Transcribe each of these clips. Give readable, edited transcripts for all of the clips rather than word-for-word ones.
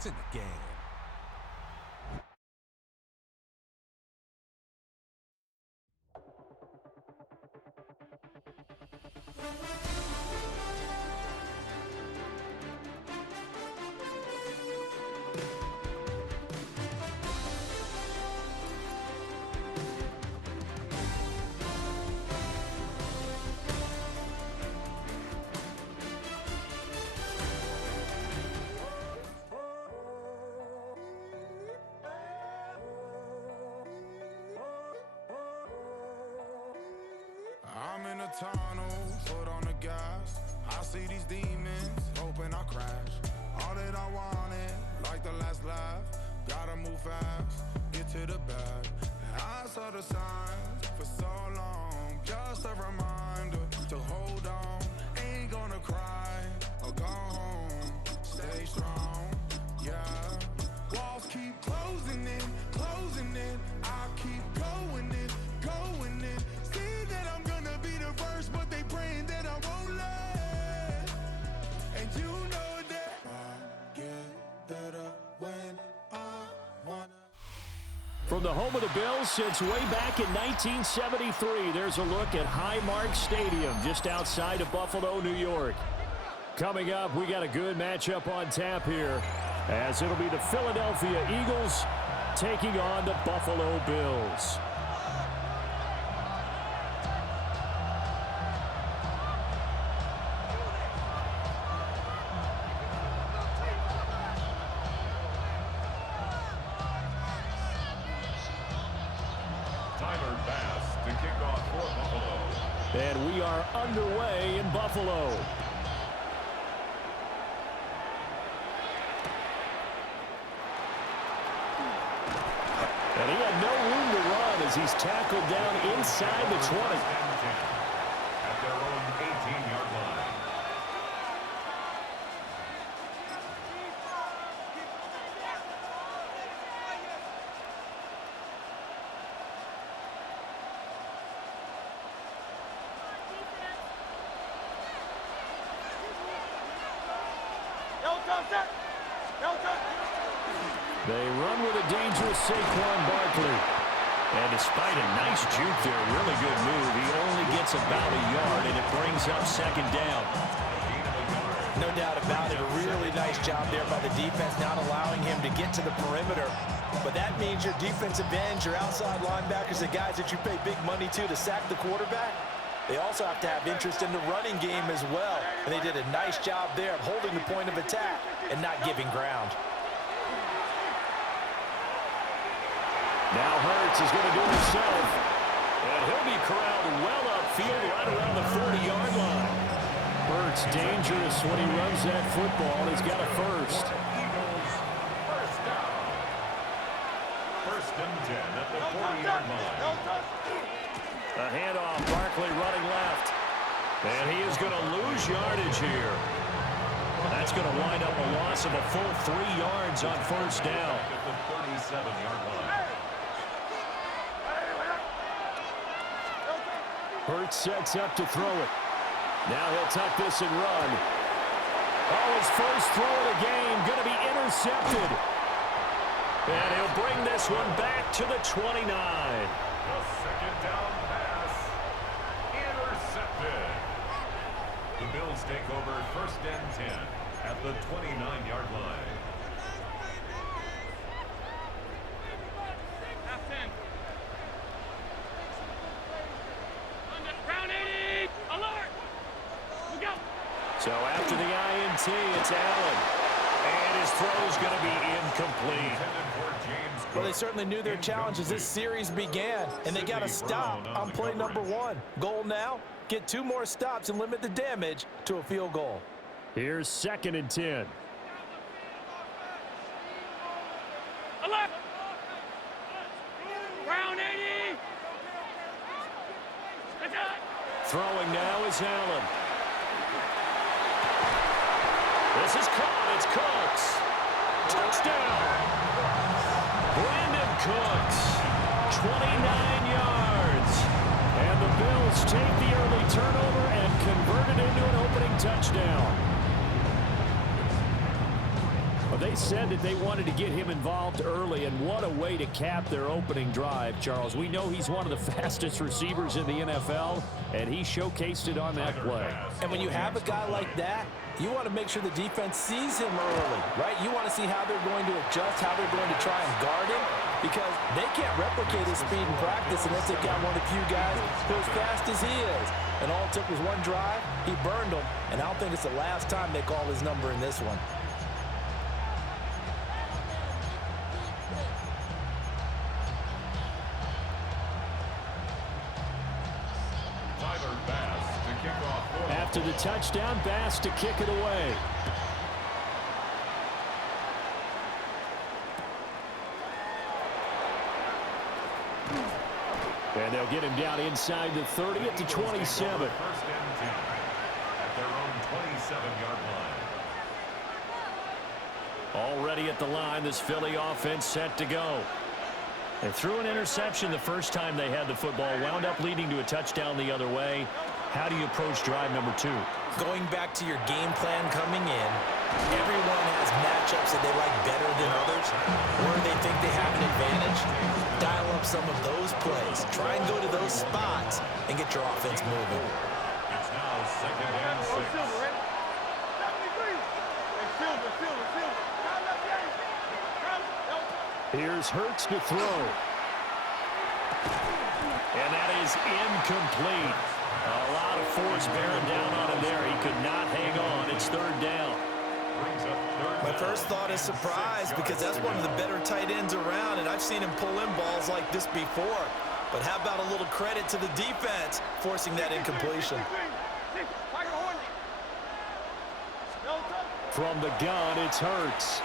points in the game. I'm in a tunnel, foot on the gas. I see these demons, hoping I crash. All that I wanted, like the last laugh. Gotta move fast, get to the bag. I saw the signs for so long, just a reminder to hold on. Ain't gonna cry or go home, stay strong, yeah. Walls keep closing in, I keep going in, going in. See that I'm gonna be the first, but they praying that I won't let. And you know that I get better when I wanna. From the home of the Bills since way back in 1973, there's a look at Highmark Stadium just outside of Buffalo, New York. Coming up, we got a good matchup on tap here, as it'll be the Philadelphia Eagles taking on the Buffalo Bills. Tyler Bass to kick off for Buffalo. And we are underway in Buffalo. And he had no room to run as he's tackled down inside the 20. At their own 18-yard line. They run with a dangerous Saquon Barkley. And despite a nice juke there, really good move, he only gets about a yard, and it brings up second down. No doubt about it. A really nice job there by the defense, not allowing him to get to the perimeter. But that means your defensive ends, your outside linebackers, the guys that you pay big money to sack the quarterback, they also have to have interest in the running game as well. And they did a nice job there of holding the point of attack and not giving ground. Now Hurts is going to do it himself. And he'll be corralled well upfield right around the 40-yard line. Hurts dangerous when he runs that football. He's got a first. Eagles first down. First and 10 at the 40-yard line. A handoff, Barkley running left. And he is going to lose yardage here. That's going to wind up a loss of a full 3 yards on first down. At the 37-yard line. Hurts sets up to throw it. Now he'll tuck this and run. Oh, his first throw of the game going to be intercepted. And he'll bring this one back to the 29. The second down pass intercepted. The Bills take over first and 10 at the 29-yard line. So after the INT, it's Allen. And his throw's going to be incomplete. Well, they certainly knew their challenge as this series began, and they got to stop on play number 1. Goal now, get 2 more stops and limit the damage to a field goal. Here's second and 10. Throwing now is Allen. This is caught. It's Cooks. Touchdown. Brandon Cooks. 29 yards. And the Bills take the early turnover and convert it into an opening touchdown. A they said that they wanted to get him involved early, and what a way to cap their opening drive, Charles. We know he's one of the fastest receivers in the NFL, and he showcased it on that play. And when you have a guy like that, you want to make sure the defense sees him early, right? You want to see how they're going to adjust, how they're going to try and guard him, because they can't replicate his speed in practice unless they've got one of the few guys who are as fast as he is. And all it took was one drive. He burned them, and I don't think it's the last time they call his number in this one. After the touchdown, Bass to kick it away. And they'll get him down inside the 30 at the 27. First and 10 at their own 27-yard line. Already at the line, this Philly offense set to go. They threw an interception the first time they had the football, wound up leading to a touchdown the other way. How do you approach drive number 2? Going back to your game plan coming in, everyone has matchups that they like better than others, where they think they have an advantage. Dial up some of those plays. Try and go to those spots and get your offense moving. It's now second and 6. Here's Hurts to throw. And that is incomplete. A lot of force bearing down on him there. He could not hang on. It's third down. My first thought is surprise, because that's one of the better tight ends around, and I've seen him pull in balls like this before. But how about a little credit to the defense forcing that incompletion? From the gun, it's Hurts.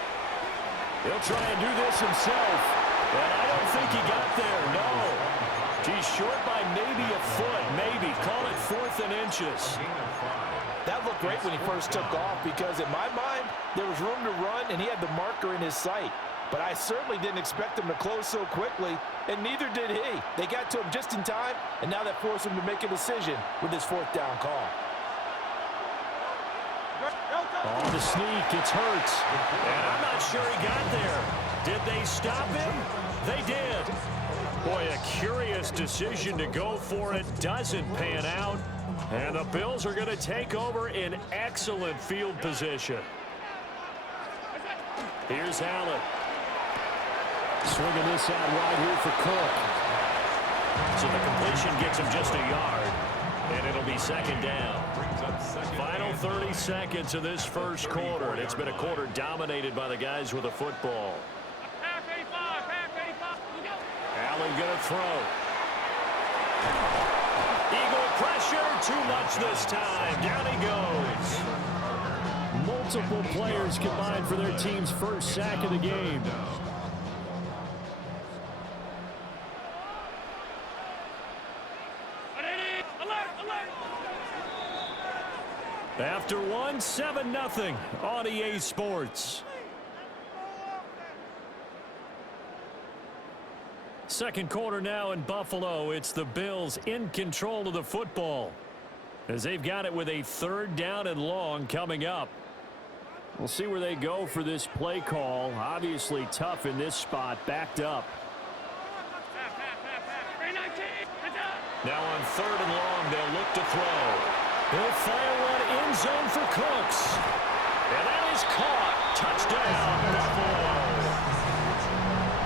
He'll try and do this himself. And I don't think he got there, no. He's short by maybe a foot, maybe. Call it 4th and inches. That looked great when he first took off, because in my mind, there was room to run, and he had the marker in his sight. But I certainly didn't expect him to close so quickly, and neither did he. They got to him just in time, and now that forced him to make a decision with his 4th down call. On the sneak, it's Hurts. And I'm not sure he got there. Did they stop him? They did. Boy, a curious decision to go for it. Doesn't pan out. And the Bills are going to take over in excellent field position. Here's Allen. Swinging this out wide here for Cook. So the completion gets him just a yard. And it'll be second down. Final 30 seconds of this first quarter. And it's been a quarter dominated by the guys with the football. Allen going to throw. Eagle pressure. Too much this time. Down he goes. Multiple players combined for their team's first sack of the game. After one, 7-0 on EA Sports. Second quarter now in Buffalo. It's the Bills in control of the football, as they've got it with a 3rd down and long coming up. We'll see where they go for this play call. Obviously tough in this spot, backed up. Now on 3rd and long, they'll look to throw. They'll fire one end zone for Cooks. And that is caught. Touchdown, Buffalo.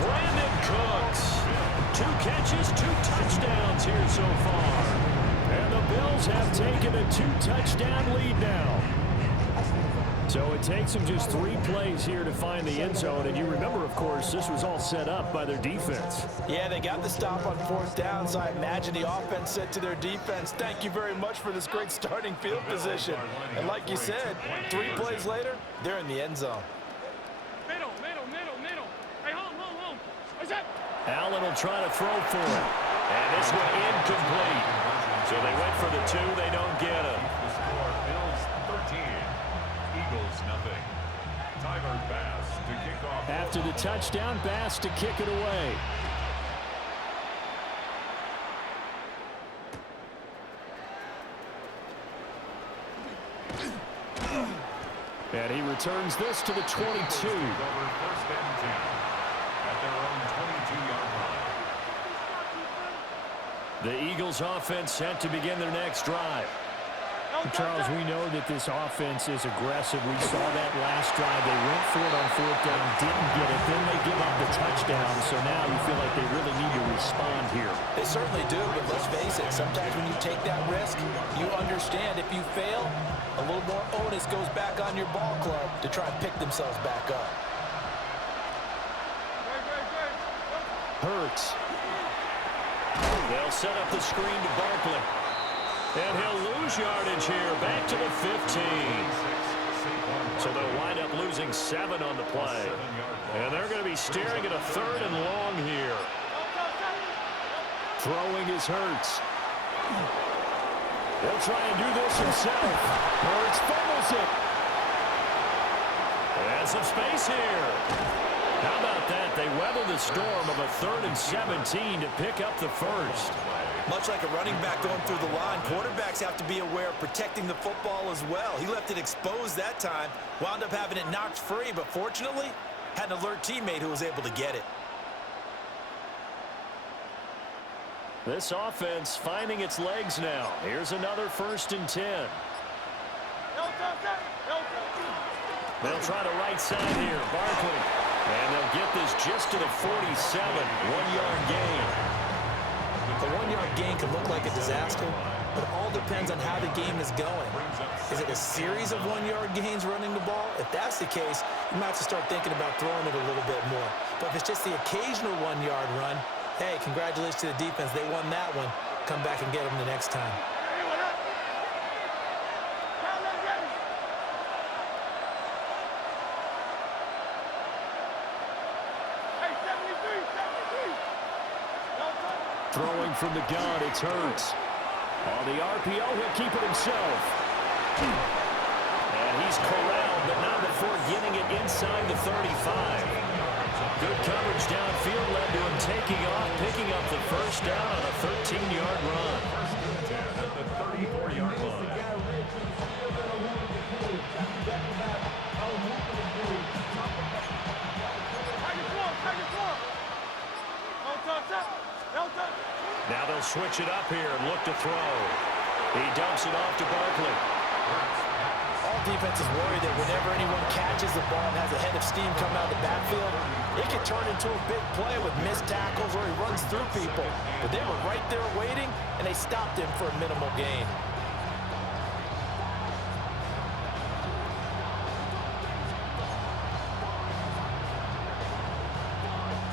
Brandon Cooks. 2 catches, 2 touchdowns here so far. And the Bills have taken a 2-touchdown lead now. So it takes them just 3 plays here to find the end zone. And you remember, of course, this was all set up by their defense. Yeah, they got the stop on 4th down, so I imagine the offense said to their defense, thank you very much for this great starting field position. And like you said, 3 plays later, they're in the end zone. Middle. Hey, home. What's up? Allen will try to throw for it. And this one incomplete. So they went for the 2. They don't get it. The score, Bills 13. Eagles nothing. Tyler Bass to kick off. After the touchdown, Bass to kick it away. And he returns this to the 22. Over first and 10 at their own 22-yard line. The Eagles offense set to begin their next drive. Charles, we know that this offense is aggressive. We saw that last drive. They went for it on fourth down, didn't get it. Then they give up the touchdown. So now you feel like they really need to respond here. They certainly do, but let's face it, sometimes when you take that risk, you understand if you fail, a little more onus goes back on your ball club to try and pick themselves back up. Hurts. They'll set up the screen to Barkley. And he'll lose yardage here, back to the 15. So they'll wind up losing 7 on the play. And they're going to be staring at a 3rd and long here. Throwing is Hurts. He'll try and do this himself. Hurts fumbles it. And some space here. How about that? They weather the storm of a 3rd and 17 to pick up the first. Much like a running back going through the line, quarterbacks have to be aware of protecting the football as well. He left it exposed that time, wound up having it knocked free, but fortunately, had an alert teammate who was able to get it. This offense finding its legs now. Here's another 1st and 10. They'll try the right side here. Barkley. And they'll get this just to the 47. 1-yard gain. The 1-yard gain could look like a disaster, but it all depends on how the game is going. Is it a series of 1-yard gains running the ball? If that's the case, you might have to start thinking about throwing it a little bit more. But if it's just the occasional 1-yard run, hey, congratulations to the defense. They won that one. Come back and get them the next time. Throwing from the gun, it's Hurts. On the RPO, he'll keep it himself. And he's corralled, but not before getting it inside the 35. Good coverage downfield led to him taking off, picking up the first down on a 13-yard run. At the 34-yard line. Now they'll switch it up here and look to throw. He dumps it off to Barkley. All defenses worry that whenever anyone catches the ball and has a head of steam coming out of the backfield, it can turn into a big play with missed tackles or he runs through people. But they were right there waiting, and they stopped him for a minimal gain.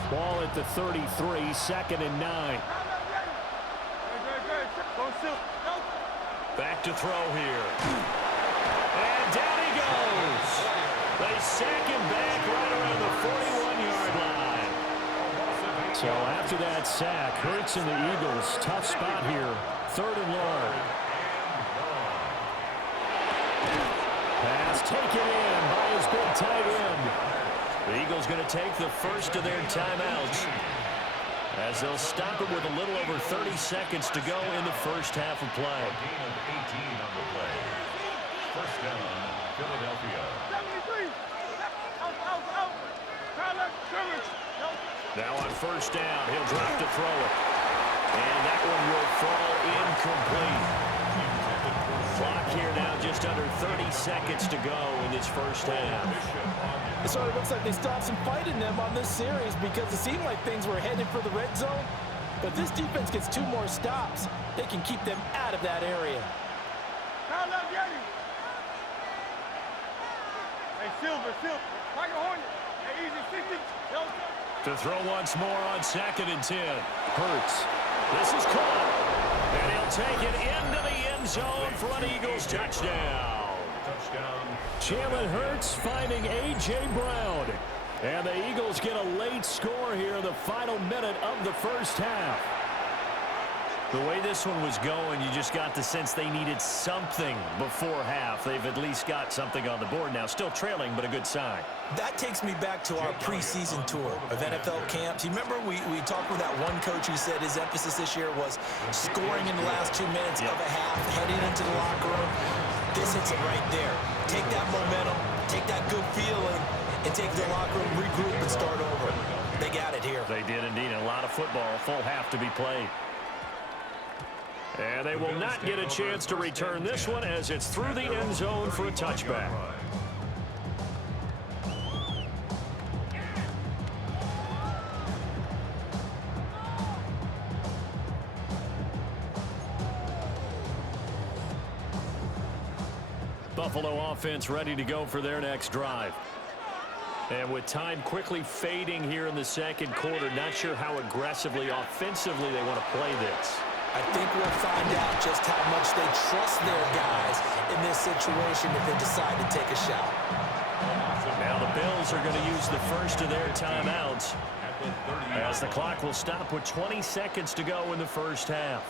Ball at the 33, 2nd and 9. Back to throw here. And down he goes. They sack him back right around the 41-yard line. So after that sack, Hurts and the Eagles, tough spot here. 3rd and long. Pass taken in by his big tight end. The Eagles going to take the first of their timeouts as they'll stop it with a little over 30 seconds to go in the first half of play. A gain of 18 on the play. First down, Philadelphia. Now on first down, he'll drop to throw it. And that one will fall incomplete. Clock here now just under 30 seconds to go in this first half. It sort of looks like they still have some fight in them on this series because it seemed like things were headed for the red zone. But this defense gets 2 more stops. They can keep them out of that area. Hey, Silver. Like a Hornet. Hey, easy 60. To throw once more on 2nd and 10. Hurts. This is caught. And he'll take it into the end zone for an Eagles touchdown. Jalen Hurts finding A.J. Brown. And the Eagles get a late score here in the final minute of the first half. The way this one was going, you just got the sense they needed something before half. They've at least got something on the board now. Still trailing, but a good sign. That takes me back to our preseason tour of NFL camps. You remember we talked with that one coach who said his emphasis this year was scoring in the last 2 minutes of a half, heading into the locker room. This hits them right there. Take that momentum, take that good feeling, and take the locker room, regroup, and start over. They got it here. They did indeed. A lot of football, a full half to be played. And they will not get a chance to return this one as it's through the end zone for a touchback. Buffalo offense ready to go for their next drive. And with time quickly fading here in the second quarter, not sure how aggressively, offensively they want to play this. I think we'll find out just how much they trust their guys in this situation if they decide to take a shot. Now the Bills are going to use the first of their timeouts as the clock will stop with 20 seconds to go in the first half.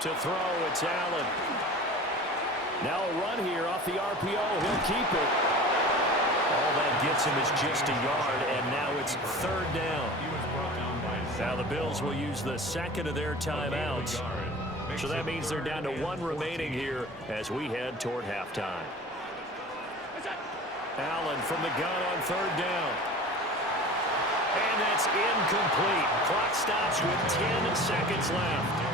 To throw, it's Allen. Now a run here off the RPO. He'll keep it. All that gets him is just a yard, and now it's third down. Now the Bills will use the second of their timeouts. So that means they're down to one remaining here as we head toward halftime. Allen from the gun on third down. And that's incomplete. Clock stops with 10 seconds left.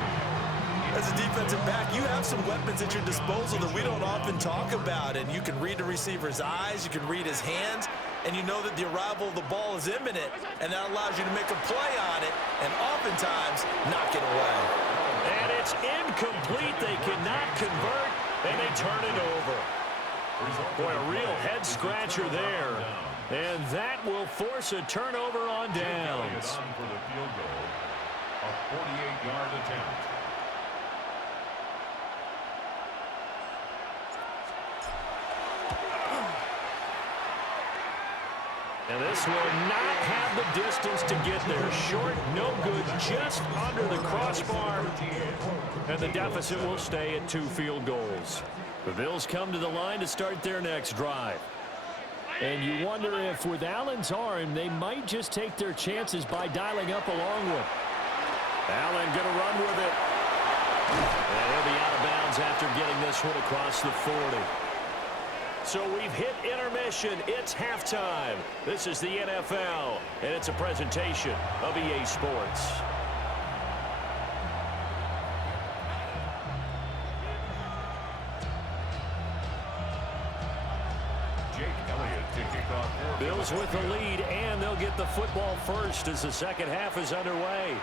As a defensive back, you have some weapons at your disposal that we don't often talk about. And you can read the receiver's eyes, you can read his hands, and you know that the arrival of the ball is imminent, and that allows you to make a play on it and oftentimes knock it away. And it's incomplete. They cannot convert, and they turn it over. Boy, a real head-scratcher there. And that will force a turnover on downs. For the field goal, a 48-yard attempt. And this will not have the distance to get there. Short, no good, just under the crossbar. And the deficit will stay at 2 field goals. The Bills come to the line to start their next drive. And you wonder if with Allen's arm, they might just take their chances by dialing up a long one. Allen going to run with it. And he'll be out of bounds after getting this one across the 40. So we've hit intermission. It's halftime. This is the NFL, and it's a presentation of EA Sports. Jake Elliott to kick off. Bills with the lead, and they'll get the football first as the second half is underway.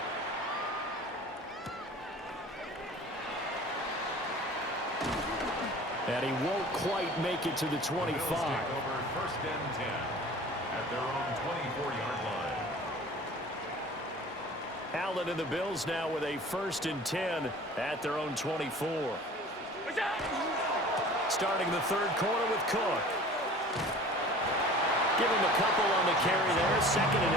And he won't quite make it to the 25. Bills take over first and 10 at their own 24-yard line. Allen and the Bills now with a first and 10 at their own 24. Starting the third quarter with Cook. Give him a couple on the carry there, 2nd and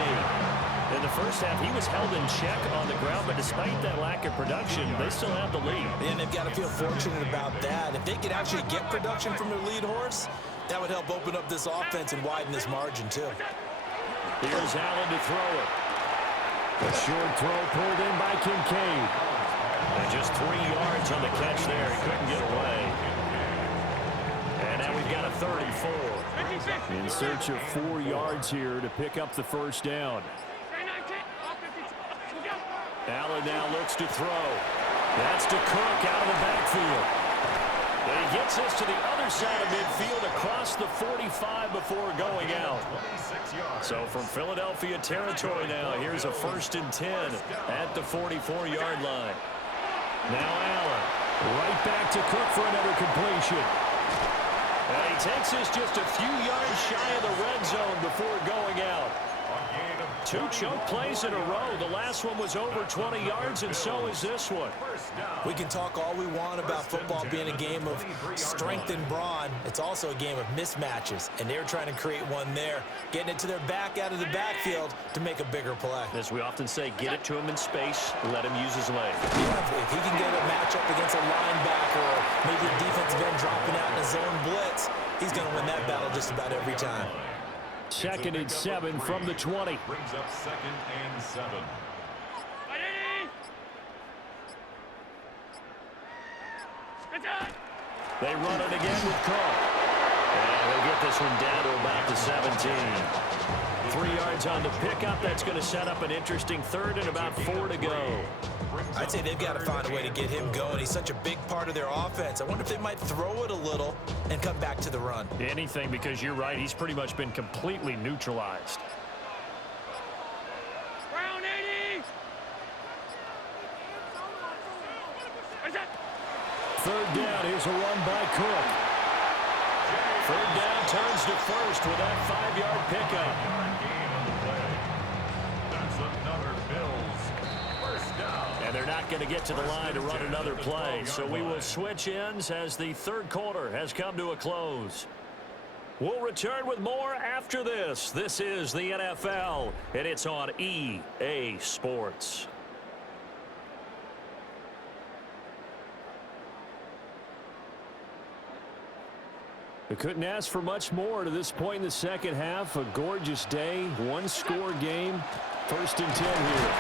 8. In the first half, he was held in check on the ground, but despite that lack of production, they still have the lead. And they've got to feel fortunate about that. If they could actually get production from their lead horse, that would help open up this offense and widen this margin, too. Here's Allen to throw it. A short throw pulled in by Kincaid. And just 3 yards on the catch there. He couldn't get away. And now we've got a 3rd and 4. In search of 4 yards here to pick up the first down. Allen now looks to throw. That's to Cook out of the backfield. And he gets us to the other side of midfield across the 45 before going out. So from Philadelphia territory now, here's a 1st and 10 at the 44-yard line. Now Allen right back to Cook for another completion. And he takes us just a few yards shy of the red zone before going out. Two choke plays in a row. The last one was over 20 yards, and so is this one. We can talk all we want about football being a game of strength and brawn. It's also a game of mismatches, and they're trying to create one there, getting it to their back out of the backfield to make a bigger play. As we often say, get it to him in space, let him use his leg. Yeah, if he can get a matchup against a linebacker or maybe a defensive end dropping out in a zone blitz, he's going to win that battle just about every time. 2nd and 7 from the 20. Brings up 2nd and 7. They run it again with Cook. And they'll get this one down to about the 17. 3 yards on the pickup. That's going to set up an interesting 3rd and about 4 to go. I'd say they've got to find a way to get him going. He's such a big part of their offense. I wonder if they might throw it a little and come back to the run. Anything, because you're right. He's pretty much been completely neutralized. Brown 80. 3rd down. Here's a run by Cook. 3rd down turns to 1st with that 5-yard pickup. Game on the play. That's another Bills first down. And they're not going to get to the line to run another play. So we will switch ends as the 3rd quarter has come to a close. We'll return with more after this. This is the NFL, and it's on EA Sports. We couldn't ask for much more to this point in the second half. A gorgeous day, one-score game. 1st and 10 here.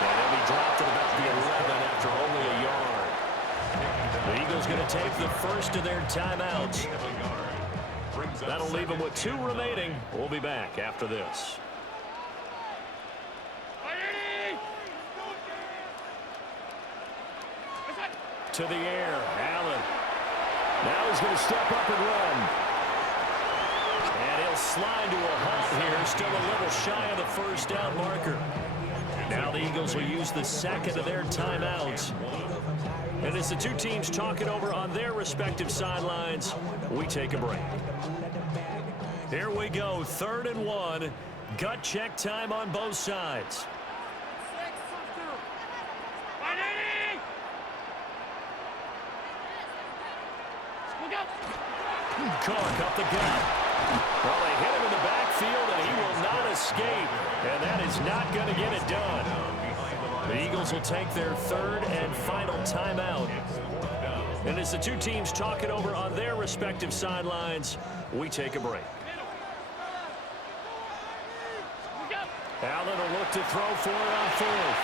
And he'll be dropped at about the 11 after only a yard. The Eagles going to take the first of their timeouts. That'll leave them with 2 remaining. We'll be back after this. To the air, Allen. Now he's going to step up and run. And he'll slide to a halt here, still a little shy of the 1st down marker. Now the Eagles will use the 2nd of their timeouts. And as the two teams talk it over on their respective sidelines, we take a break. Here we go, 3rd and 1. Gut check time on both sides. Cook up the gut. Well, they hit him in the backfield, and he will not escape. And that is not going to get it done. The Eagles will take their 3rd and final timeout. And as the two teams talk it over on their respective sidelines, we take a break. Allen will look to throw for it on 4th.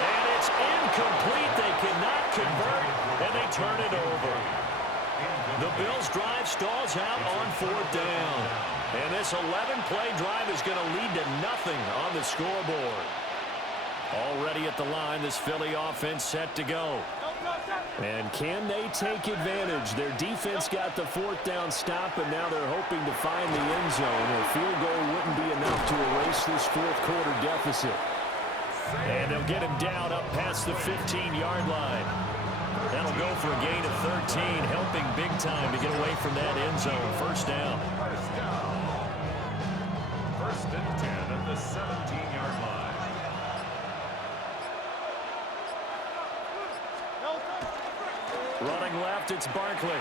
And it's incomplete. They cannot convert, and they turn it over. The Bills' drive stalls out on 4th down. And this 11-play drive is going to lead to nothing on the scoreboard. Already at the line, this Philly offense set to go. And can they take advantage? Their defense got the 4th down stop, and now they're hoping to find the end zone. A field goal wouldn't be enough to erase this 4th quarter deficit. And they'll get him down up past the 15-yard line. That'll go for a gain of 13, helping big time to get away from that end zone. 1st down. 1st and 10 at the 17-yard line. Running left, it's Barkley.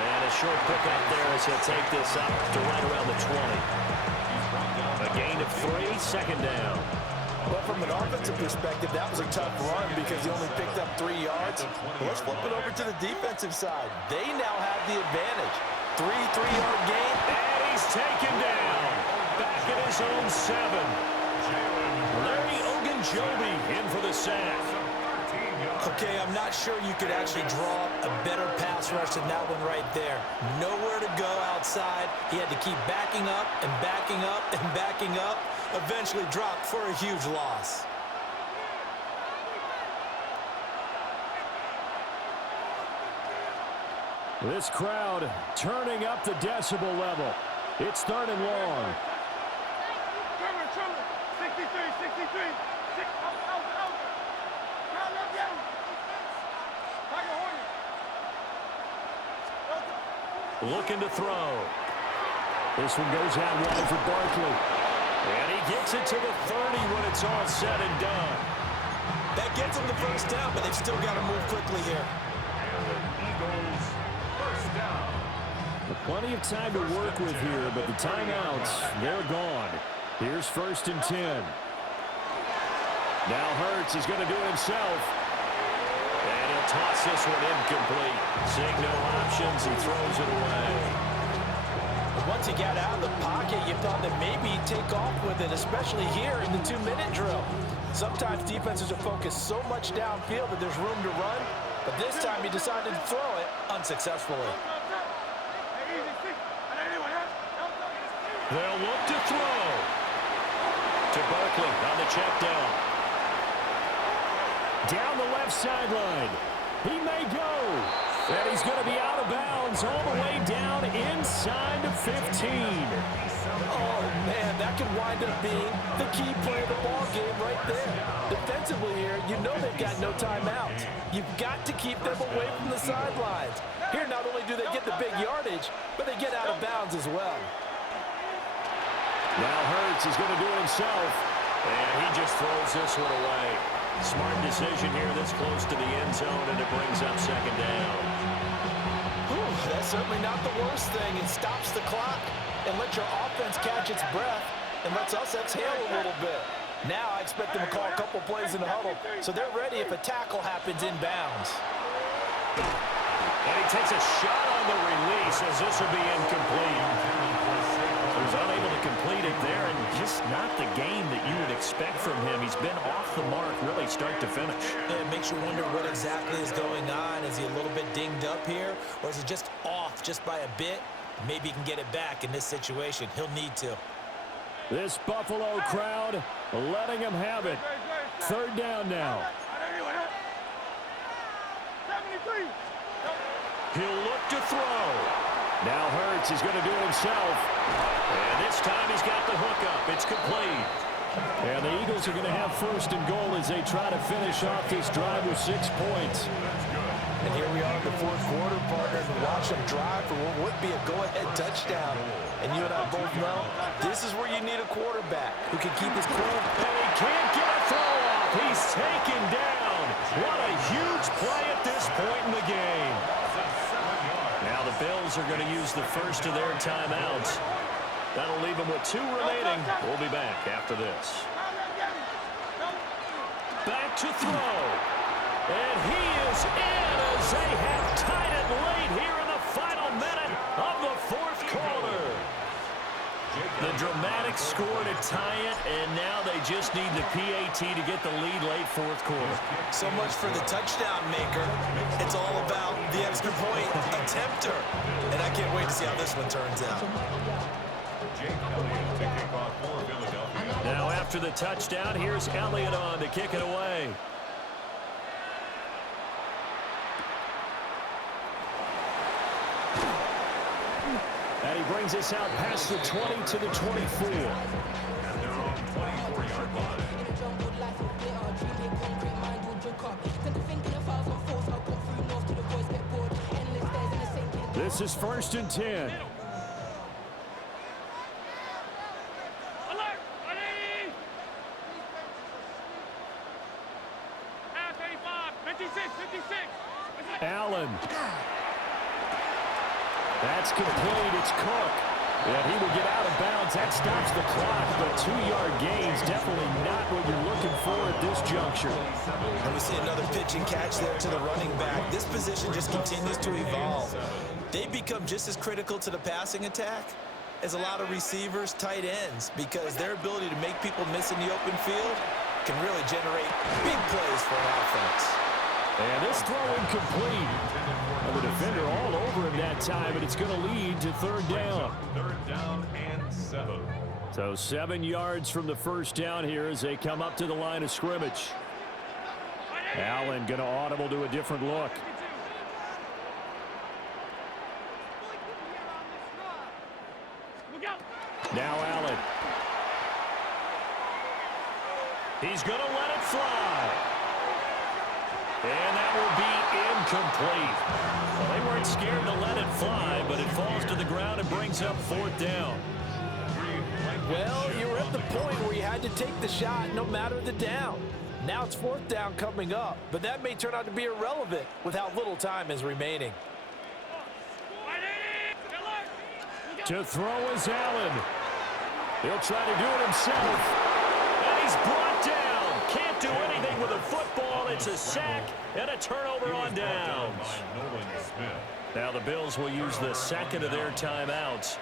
And a short pickup there as he'll take this up to right around the 20. A gain of 3, 2nd down. But from an offensive perspective, that was a tough run because he only picked up 3 yards. But let's flip it over to the defensive side. They now have the advantage. 3-3-yard gain. And he's taken down. Back at his own 7. Larry Ogunjobi in for the sack. Okay, I'm not sure you could actually draw a better pass rush than that one right there. Nowhere to go outside. He had to keep backing up and backing up and backing up. Eventually dropped for a huge loss. This crowd turning up the decibel level. It's 3rd and long. 63, 63. Out. Crowd left down. Tiger Hornet. Looking to throw. This one goes out wide for Barkley. And he gets it to the 30 when it's all said and done. That gets them the first down, but they've still got to move quickly here. And the Eagles first down. Plenty of time to work with here, but the timeouts, they're gone. Here's 1st and 10. Now Hurts is going to do it himself. And he'll toss this one incomplete. Seeing no options, he throws it away. Once he got out of the pocket, you thought that maybe he'd take off with it, especially here in the 2-minute drill. Sometimes defenses are focused so much downfield that there's room to run, but this time he decided to throw it unsuccessfully. They'll look to throw. To Barkley on the check down. Down the left sideline. He may go. And he's going to be out of bounds all the way down inside the 15. Oh, man, that could wind up being the key play of the ball game right there. Defensively here, you know they've got no timeouts. You've got to keep them away from the sidelines. Here, not only do they get the big yardage, but they get out of bounds as well. Now Hurts is going to do it himself. And he just throws this one away. Smart decision here this close to the end zone, and it brings up 2nd down. Whew, that's certainly not the worst thing. It stops the clock and lets your offense catch its breath and lets us exhale a little bit. Now I expect them to call a couple plays in the huddle, so they're ready if a tackle happens inbounds. And he takes a shot on the release as this will be incomplete. He was unable to complete it there, and just not the game that you would expect from him. He's been off the mark really start to finish. Yeah, it makes you wonder what exactly is going on. Is he a little bit dinged up here, or is he just off just by a bit? Maybe he can get it back in this situation. He'll need to. This Buffalo crowd letting him have it. 3rd down now. He'll look to throw. Now Hurts is going to do it himself. And this time he's got the hookup. It's complete. And the Eagles are going to have 1st and goal as they try to finish off this drive with 6 points. And here we are in the 4th quarter, partner, and watch them drive for what would be a go-ahead touchdown. And you and I both know this is where you need a quarterback who can keep his cool. And he can't get a throw off. He's taken down. What a huge play at this point in the game. Now the Bills are going to use the first of their timeouts. That'll leave them with 2 remaining. We'll be back after this. Back to throw. And he is in as they have tied it late here in the final minute of the 4th quarter. The dramatic score to tie it, and now they just need the PAT to get the lead late 4th quarter. So much for the touchdown maker. It's all about the extra point attempter. And I can't wait to see how this one turns out. Jake Elliott to kick off for Philadelphia. Now after the touchdown, here's Elliott on to kick it away. And he brings us out past the 20 to the 24. And they're on 24-yard line. This is 1st and 10. Alert! Ready! Now 35, 56, 56. Allen. That's complete. It's Cook. And he will get out of bounds. That stops the clock, but 2-yard gains definitely not what you're looking for at this juncture. And we see another pitch and catch there to the running back. This position just continues to evolve. They become just as critical to the passing attack as a lot of receivers, tight ends, because their ability to make people miss in the open field can really generate big plays for an offense. And this throw incomplete. And the defender all over him that time, and it's going to lead to 3rd down. 3rd down and 7. So 7 yards from the first down here as they come up to the line of scrimmage. Allen going to audible to a different look. Now Allen. He's going to let it fly. And that will be incomplete. Well, they weren't scared to let it fly, but it falls to the ground and brings brings up 4th down. Well, you were at the point where you had to take the shot no matter the down. Now it's 4th down coming up, but that may turn out to be irrelevant with how little time is remaining. To throw is Allen. He'll try to do it himself. And he's brought down. Can't do anything with a football. It's a sack and a turnover on downs. Now the Bills will use the second of their timeouts.